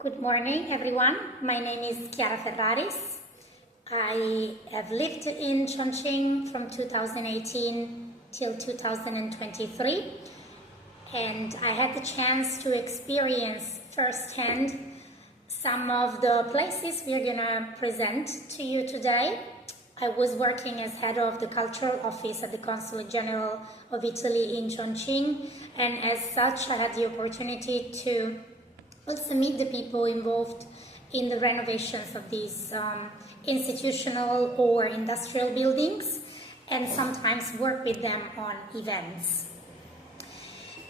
Good morning, everyone. My name is Chiara Ferraris. I have lived in Chongqing from 2018 till 2023, and I had the chance to experience firsthand some of the places we're going to present to you today. I was working as head of the cultural office at the Consulate General of Italy in Chongqing, and as such I had the opportunity to also meet the people involved in the renovations of these institutional or industrial buildings, and sometimes work with them on events.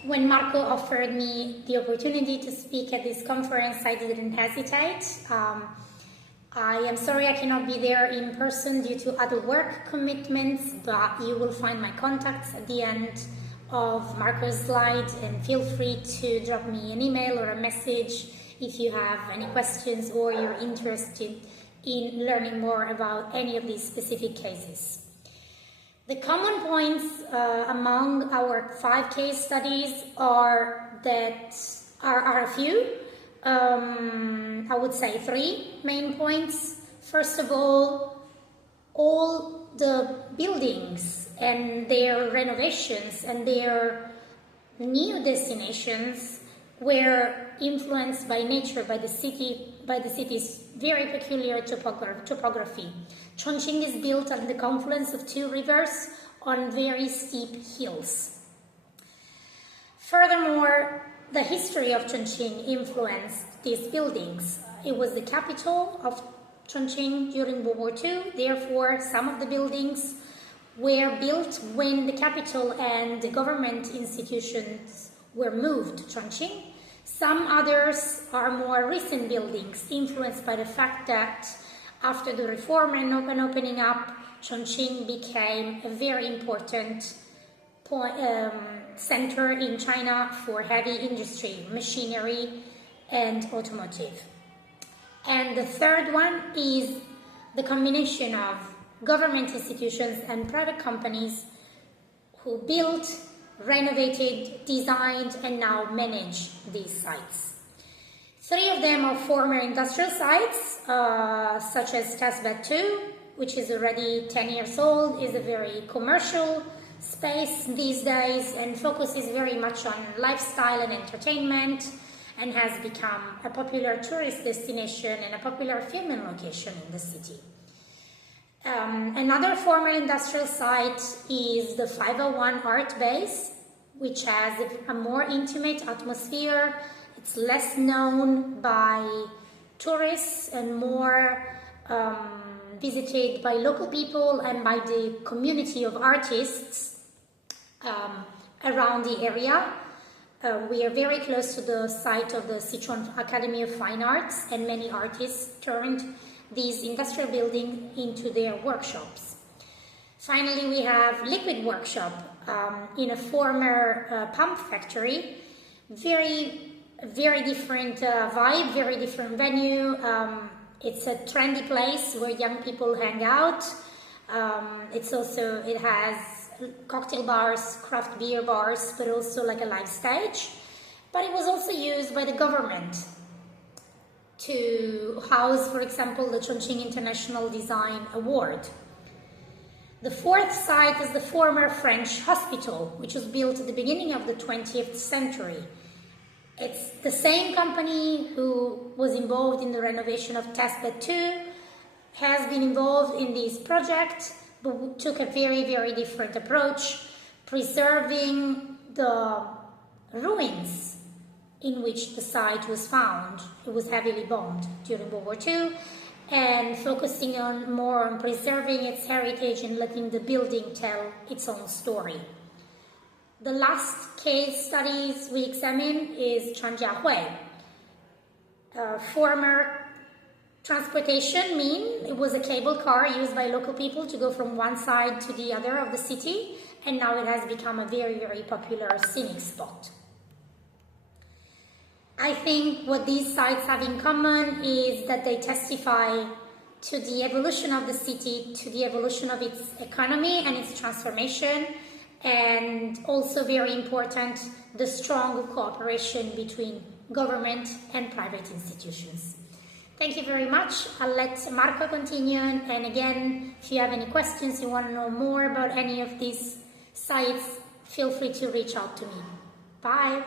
When Marco offered me the opportunity to speak at this conference, I didn't hesitate. I am sorry I cannot be there in person due to other work commitments, but you will find my contacts at the end of Marco's slide, and feel free to drop me an email or a message if you have any questions or you're interested in learning more about any of these specific cases. The common points among our 5 case studies are a few. I would say 3 main points. First of all the buildings and their renovations and their new destinations were influenced by nature, by the city's very peculiar topography. Chongqing is built on the confluence of 2 rivers on very steep hills. Furthermore, the history of Chongqing influenced these buildings. It was the capital of Chongqing during World War II, therefore some of the buildings were built when the capital and the government institutions were moved to Chongqing. Some others are more recent buildings, influenced by the fact that after the reform and opening up, Chongqing became a very important center in China for heavy industry, machinery, and automotive. And the third one is the combination of government institutions and private companies who built, renovated, designed, and now manage these sites. 3 of them are former industrial sites, such as Tasbat 2, which is already 10 years old, is a very commercial space these days and focuses very much on lifestyle and entertainment, and has become a popular tourist destination and a popular filming location in the city. Another former industrial site is the 501 Art Base, which has a more intimate atmosphere. It's less known by tourists and more visited by local people and by the community of artists around the area. We are very close to the site of the Sichuan Academy of Fine Arts, and many artists turned these industrial buildings into their workshops. Finally, we have Liquid Workshop in a former pump factory. Very different vibe, very different venue. It's a trendy place where young people hang out. It has cocktail bars, craft beer bars, but also like a live stage. But it was also used by the government to house, for example, the Chongqing International Design Award. The 4th site is the former French hospital, which was built at the beginning of the 20th century. It's the same company who was involved in the renovation of Tasbat 2, has been involved in this project, but took a very different approach, preserving the ruins in which the site was found. It was heavily bombed during World War II, and focusing more on preserving its heritage and letting the building tell its own story. The last case studies we examine is Changjiahui, former transportation mean. It was a cable car used by local people to go from one side to the other of the city, and now it has become a very popular scenic spot. I think what these sites have in common is that they testify to the evolution of the city, to the evolution of its economy and its transformation, and also very important, the strong cooperation between government and private institutions. Thank you very much. I'll let Marco continue, and again, if you have any questions, you want to know more about any of these sites, feel free to reach out to me. Bye!